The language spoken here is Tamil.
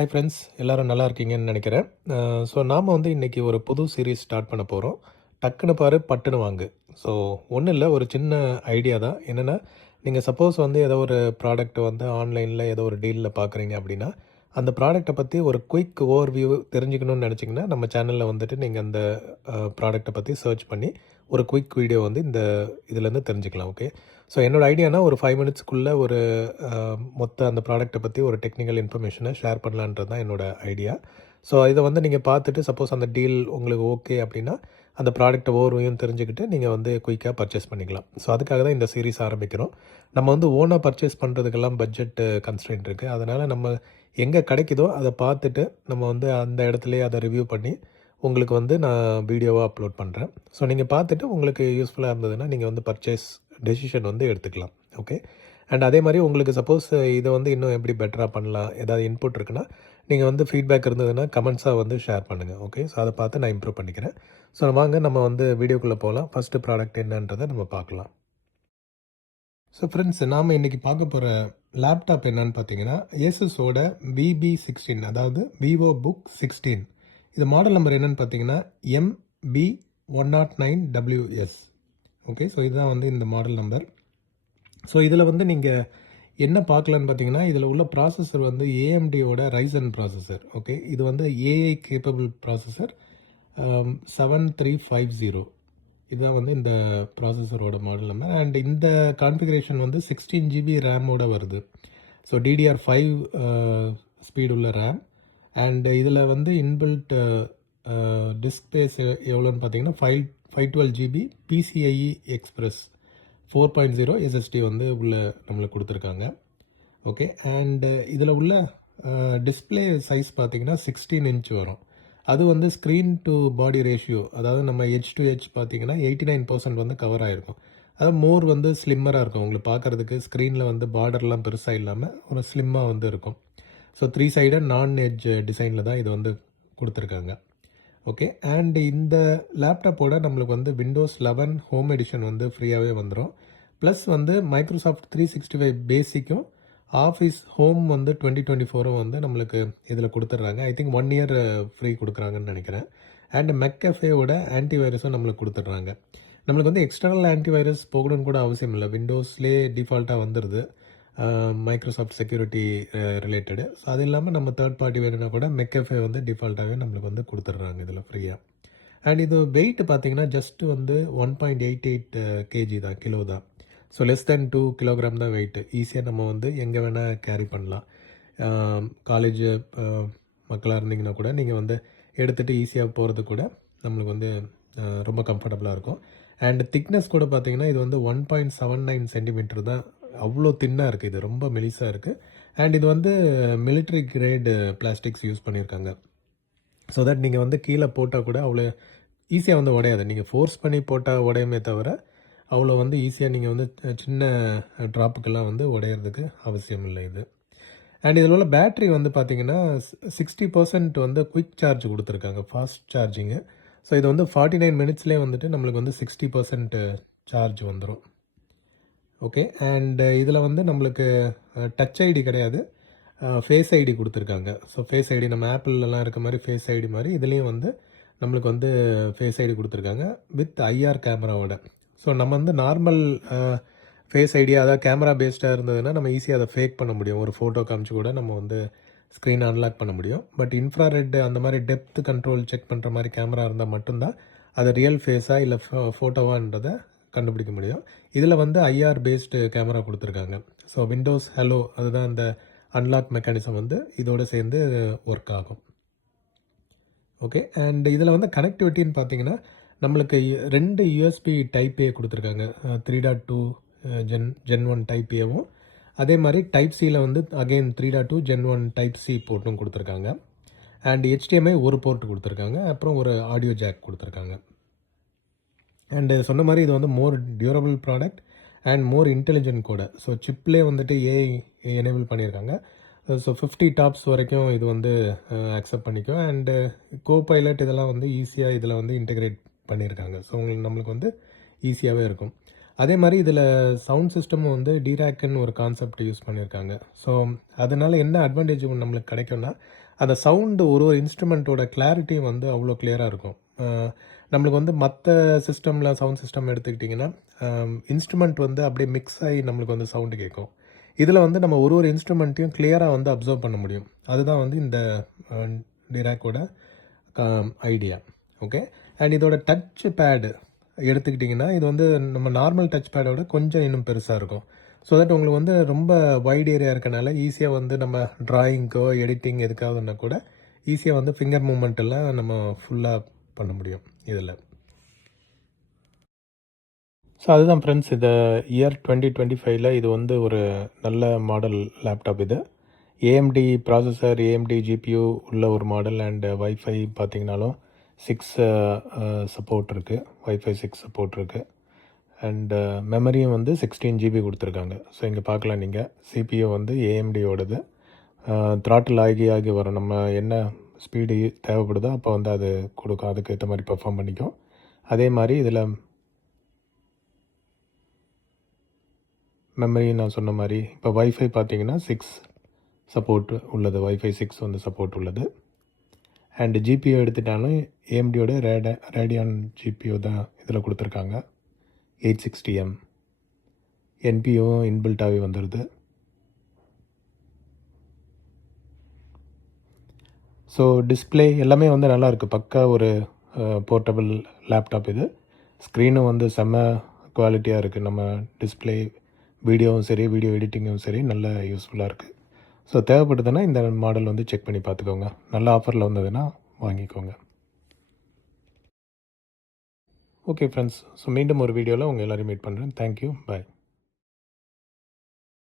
ஹாய் ஃப்ரெண்ட்ஸ், எல்லோரும் நல்லா இருக்கீங்கன்னு நினைக்கிறேன். ஸோ நாம் வந்து இன்றைக்கி ஒரு புது சீரீஸ் ஸ்டார்ட் பண்ண போகிறோம். டக்குன்னு பாரு பட்டுன்னு வாங்கு. ஸோ ஒன்றும் இல்லை, ஒரு சின்ன ஐடியா தான். என்னென்னா, நீங்கள் சப்போஸ் வந்து ஏதோ ஒரு ப்ராடக்ட் வந்து ஆன்லைனில் ஏதோ ஒரு டீலில் பார்க்குறீங்க அப்படின்னா, அந்த ப்ராடக்ட்டை பற்றி ஒரு குயிக் ஓவர்வியூ தெரிஞ்சுக்கணும்னு நினச்சிங்கன்னா, நம்ம சேனலில் வந்துட்டு நீங்கள் அந்த ப்ராடக்ட்டை பற்றி சர்ச் பண்ணி ஒரு குயிக் வீடியோ வந்து இந்த இதுலேருந்து தெரிஞ்சுக்கலாம். ஓகே. ஸோ என்னோடய ஐடியானா ஒரு 5 மினிட்ஸ்க்குள்ளே ஒரு மொத்த அந்த ப்ராடக்ட்டை பற்றி ஒரு டெக்னிக்கல் இன்ஃபர்மேஷனை ஷேர் பண்ணலான்றது தான் என்னோடய ஐடியா. ஸோ இதை வந்து நீங்கள் பார்த்துட்டு சப்போஸ் அந்த டீல் உங்களுக்கு ஓகே அப்படின்னா, அந்த ப்ராடக்ட்டை ஓவர்வியூன்னு தெரிஞ்சுக்கிட்டு நீங்கள் வந்து குயிக்காக பர்ச்சேஸ் பண்ணிக்கலாம். ஸோ அதுக்காக தான் இந்த சீரீஸ் ஆரம்பிக்கிறோம். நம்ம வந்து ஓனாக பர்ச்சேஸ் பண்ணுறதுக்கெல்லாம் பட்ஜெட் கன்ஸ்ட்ரெயின்ட் இருக்குது. அதனால் நம்ம எங்கே கிடைக்குதோ அதை பார்த்துட்டு நம்ம வந்து அந்த இடத்துலையே அதை ரிவ்யூ பண்ணி உங்களுக்கு வந்து நான் வீடியோவாக அப்லோட் பண்ணுறேன். ஸோ நீங்கள் பார்த்துட்டு உங்களுக்கு யூஸ்ஃபுல்லாக இருந்ததுன்னா நீங்கள் வந்து பர்ச்சேஸ் டெசிஷன் வந்து எடுத்துக்கலாம். ஓகே. அண்ட் அதே மாதிரி உங்களுக்கு சப்போஸ் இதை வந்து இன்னும் எப்படி பெட்டராக பண்ணலாம், ஏதாவது இன்புட் இருக்குன்னா நீங்கள் வந்து ஃபீட்பேக் இருந்ததுன்னா கமெண்ட்ஸாக வந்து ஷேர் பண்ணுங்கள். ஓகே. ஸோ அதை பார்த்து நான் இம்ப்ரூவ் பண்ணிக்கிறேன். ஸோ வாங்க நம்ம வந்து வீடியோக்குள்ளே போகலாம். ஃபஸ்ட்டு ப்ராடக்ட் என்னன்றதை நம்ம பார்க்கலாம். ஸோ ஃப்ரெண்ட்ஸ், நாம் இன்றைக்கி பார்க்க போகிற லேப்டாப் என்னன்னு பார்த்தீங்கன்னா ஏசஸோட VB16, அதாவது விவோ புக் 16. இது மாடல் நம்பர் என்னென்னு பார்த்தீங்கன்னா MB109WS. ஓகே. ஸோ இதுதான் வந்து இந்த மாடல் நம்பர். ஸோ இதில் வந்து நீங்கள் என்ன பார்க்கலான்னு பார்த்தீங்கன்னா, இதில் உள்ள ப்ராசஸர் வந்து AMDயோட Ryzen ப்ராசஸர். ஓகே. இது வந்து AI கேப்பபிள் ப்ராசஸர் 7350. இதுதான் வந்து இந்த ப்ராசஸரோட மாடல் நம்பர். அண்ட் இந்த கான்ஃபிகரேஷன் வந்து 16 GB ரேமோட வருது. ஸோ DDR5 ஸ்பீடு உள்ள ரேம். அண்ட் இதில் வந்து இன்பில்ட் டிஸ்க் ஸ்பேஸ் எவ்வளோன்னு பார்த்தீங்கன்னா 512 GB PCIe Express 4.0 SSD வந்து உள்ள நம்மளுக்கு கொடுத்துருக்காங்க. ஓகே. அண்டு இதில் உள்ள டிஸ்பிளே சைஸ் பார்த்தீங்கன்னா 16 இன்ச் வரும். அது வந்து ஸ்க்ரீன் டு பாடி ரேஷியோ, அதாவது நம்ம ஹெச் டு ஹெச் பார்த்தீங்கன்னா 89% வந்து கவர் ஆகிருக்கும். அதாவது மோர் வந்து ஸ்லிம்மராக இருக்கும். உங்களுக்கு பார்க்குறதுக்கு ஸ்க்ரீனில் வந்து பார்டர்லாம் பெருசாக இல்லாமல் ஒரு ஸ்லிம்மாக வந்து இருக்கும். ஸோ 3 சைடட் நான் எட்ஜ் டிசைனில் தான் இது வந்து கொடுத்துருக்காங்க. ஓகே. அண்ட் இந்த லேப்டாப்போட நம்மளுக்கு வந்து விண்டோஸ் 11 ஹோம் எடிஷன் வந்து ஃப்ரீயாகவே வந்துடும். ப்ளஸ் வந்து மைக்ரோசாஃப்ட் 365 பேசிக்கும் ஆஃபீஸ் ஹோம் வந்து 2024 வந்து நம்மளுக்கு இதில் கொடுத்துட்றாங்க. ஐ திங்க் 1 இயர் ஃப்ரீ கொடுக்குறாங்கன்னு நினைக்கிறேன். அண்ட் மெக்கஃபேவோட ஆன்டிவைரஸும் நம்மளுக்கு கொடுத்துட்றாங்க. நம்மளுக்கு வந்து எக்ஸ்டர்னல் ஆன்டிவைரஸ் போகணுன்னு கூட அவசியம் இல்லை. விண்டோஸ்லேயே டிஃபால்ட்டாக வந்துடுது மைக்ரோசாஃப்ட் செக்யூரிட்டி ரிலேட்டடு. ஸோ அது இல்லாமல் நம்ம தேர்ட் பார்ட்டி வேணும்னா கூட மெக்கஃபே வந்து டிஃபால்ட்டாகவே நம்மளுக்கு வந்து கொடுத்துட்றாங்க இதில் ஃப்ரீயாக. அண்ட் இது வெயிட் பார்த்தீங்கன்னா ஜஸ்ட்டு வந்து 1.88 kg தான், கிலோ தான். ஸோ லெஸ் தேன் 2 கிலோகிராம் தான் வெயிட்டு. ஈஸியாக நம்ம வந்து எங்கே வேணால் கேரி பண்ணலாம். காலேஜ் மக்களாக இருந்தீங்கன்னா கூட நீங்கள் வந்து எடுத்துகிட்டு ஈஸியாக போகிறது கூட நம்மளுக்கு வந்து ரொம்ப கம்ஃபர்டபுளாக இருக்கும். அண்ட் திக்னஸ் கூட பார்த்தீங்கன்னா இது வந்து 1.79 சென்டிமீட்டர் தான். அவ்வளோ தின்னாக இருக்குது. இது ரொம்ப மெலிசாக இருக்குது. அண்ட் இது வந்து மிலிட்ரி கிரேடு பிளாஸ்டிக்ஸ் யூஸ் பண்ணியிருக்காங்க. ஸோ தட் நீங்கள் வந்து கீழே போட்டால் கூட அவ்வளோ ஈஸியாக வந்து உடையாது. நீங்கள் ஃபோர்ஸ் பண்ணி போட்டால் உடையுமே தவிர அவ்வளோ வந்து ஈஸியாக நீங்கள் வந்து சின்ன ட்ராப்புக்கெல்லாம் வந்து உடையிறதுக்கு அவசியம் இல்லை இது. அண்ட் இதில் உள்ள பேட்ரி வந்து பார்த்தீங்கன்னா 60% வந்து குயிக் சார்ஜ் கொடுத்துருக்காங்க, ஃபாஸ்ட் சார்ஜிங்கு. ஸோ இது வந்து 49 மினிட்ஸ்லேயே வந்துட்டு நம்மளுக்கு வந்து 60% சார்ஜ் வந்துடும். ஓகே. அண்ட் இதில் வந்து நம்மளுக்கு டச் ஐடி கிடையாது, ஃபேஸ் ஐடி கொடுத்துருக்காங்க. ஸோ ஃபேஸ் ஐடி நம்ம ஆப்பிள்லாம் இருக்க மாதிரி ஃபேஸ் ஐடி மாதிரி இதுலேயும் வந்து நம்மளுக்கு வந்து ஃபேஸ் ஐடி கொடுத்துருக்காங்க வித் IR கேமராவோட. ஸோ நம்ம வந்து நார்மல் ஃபேஸ் ஐடி, அதாவது கேமரா பேஸ்டாக இருந்ததுன்னா நம்ம ஈஸியாக அதை ஃபேக் பண்ண முடியும். ஒரு ஃபோட்டோ காமிச்சு கூட நம்ம வந்து ஸ்க்ரீன் அன்லாக் பண்ண முடியும். பட் இன்ஃப்ராரெட் அந்த மாதிரி டெப்த் கண்ட்ரோல் செக் பண்ணுற மாதிரி கேமரா இருந்தால் மட்டும்தான் அது ரியல் ஃபேஸாக இல்லை ஃபோட்டோவான்றதை கண்டுபிடிக்க முடியும். இதில் வந்து IR பேஸ்டு கேமரா கொடுத்துருக்காங்க. ஸோ விண்டோஸ் ஹலோ, அதுதான் அந்த அன்லாக் மெக்கானிசம் வந்து இதோடு சேர்ந்து ஒர்க் ஆகும். ஓகே. அண்ட் இதில் வந்து கனெக்டிவிட்டின்னு பார்த்தீங்கன்னா நம்மளுக்கு 2 USB டைப் ஏ கொடுத்துருக்காங்க. 3.2 Gen 1 டைப் ஏவும், அதே மாதிரி டைப் சியில் வந்து அகெயின் 3.2 Gen 1 டைப் சி போர்ட்டும் கொடுத்துருக்காங்க. அண்ட் HDMI ஒரு போர்ட் கொடுத்துருக்காங்க. அப்புறம் ஒரு ஆடியோ ஜாக் கொடுத்துருக்காங்க. அண்டு சொன்ன மாதிரி இது வந்து more durable product and more intelligent கூட. ஸோ சிப்லேயே வந்துட்டு AI எனேபிள் பண்ணியிருக்காங்க. ஸோ 50 டாப்ஸ் வரைக்கும் இது வந்து அக்செப்ட் பண்ணிக்கும். அண்டு கோபைலட் இதெல்லாம் வந்து ஈஸியாக இதில் வந்து இன்டெகிரேட் பண்ணியிருக்காங்க. ஸோ நம்மளுக்கு வந்து ஈஸியாகவே இருக்கும். அதே மாதிரி இதில் சவுண்ட் சிஸ்டமும் வந்து டிராக்னு ஒரு கான்செப்ட் யூஸ் பண்ணியிருக்காங்க. ஸோ அதனால் என்ன அட்வான்டேஜ் நம்மளுக்கு கிடைக்கும்னா, அந்த சவுண்டு ஒரு இன்ஸ்ட்ருமெண்ட்டோட கிளாரிட்டியும் வந்து அவ்வளோ கிளியராக இருக்கும். நம்மளுக்கு வந்து மற்ற சிஸ்டமில் சவுண்ட் சிஸ்டம் எடுத்துக்கிட்டிங்கன்னா இன்ஸ்ட்ருமெண்ட் வந்து அப்படியே மிக்ஸ் ஆகி நம்மளுக்கு வந்து சவுண்டு கேட்கும். இதில் வந்து நம்ம ஒரு இன்ஸ்ட்ருமெண்ட்டையும் கிளியராக வந்து அப்சர்வ் பண்ண முடியும். அதுதான் வந்து இந்த டிராக்கோட ஐடியா. ஓகே. அண்ட் இதோட டச் பேடு எடுத்துக்கிட்டிங்கன்னா இது வந்து நம்ம நார்மல் டச் பேடோட கொஞ்சம் இன்னும் பெருசாக இருக்கும். ஸோ தட் உங்களுக்கு வந்து ரொம்ப வைட் ஏரியா இருக்கனால ஈஸியாக வந்து நம்ம ட்ராயிங்க்கோ எடிட்டிங் எதுக்காகனா கூட ஈஸியாக வந்து ஃபிங்கர் மூமெண்ட் எல்லாம் நம்ம ஃபுல்லாக பண்ண முடியும் இதில். ஸோ அதுதான் ஃப்ரெண்ட்ஸ், இந்த இயர் 2025 இது வந்து ஒரு நல்ல மாடல் லேப்டாப். இது ஏஎம்டி ப்ராசஸர், ஏஎம்டி ஜிபியூ உள்ள ஒரு மாடல். அண்டு வைஃபை பார்த்திங்கனாலும் 6 சப்போர்ட் இருக்குது, வைஃபை 6 சப்போர்ட் இருக்குது. அண்டு மெமரியும் வந்து 16 GB கொடுத்துருக்காங்க. ஸோ இங்கே பார்க்கலாம் நீங்கள், சிபியூ வந்து ஏஎம்டியோடது. த்ராட்டில் ஆகி வரும், நம்ம என்ன ஸ்பீடு தேவைப்படுதோ அப்போ வந்து அது கொடுக்கும், அதுக்கு ஏற்ற மாதிரி பெர்ஃபார்ம் பண்ணிக்கும். அதே மாதிரி இதில் மெமரி நான் சொன்ன மாதிரி இப்போ வைஃபை பார்த்தீங்கன்னா 6 சப்போர்ட் உள்ளது, வைஃபை 6 வந்து சப்போர்ட் உள்ளது. அண்டு ஜிபியூ எடுத்துட்டாலும் ஏஎம்டியோட ரேடியான் ஜிபியூ தான் இதில் கொடுத்துருக்காங்க. 860M என்பிஓவும் இன்பில்ட்டாகவே வந்துடுது. ஸோ டிஸ்பிளே எல்லாமே வந்து நல்லாயிருக்கு, பக்கா ஒரு போர்ட்டபிள் லேப்டாப் இது. ஸ்க்ரீனும் வந்து செம்ம குவாலிட்டியாக இருக்குது. நம்ம டிஸ்பிளே வீடியோவும் சரி, வீடியோ எடிட்டிங்கும் சரி, நல்ல யூஸ்ஃபுல்லாக இருக்குது. ஸோ தேவைப்படுதுன்னா இந்த மாடல் வந்து செக் பண்ணி பார்த்துக்கோங்க. நல்ல ஆஃபரில் வந்ததுன்னா வாங்கிக்கோங்க. ஓகே ஃப்ரெண்ட்ஸ், ஸோ மீண்டும் ஒரு வீடியோவில் உங்கள் எல்லோரும் மீட் பண்ணுறேன். தேங்க்யூ, பாய்.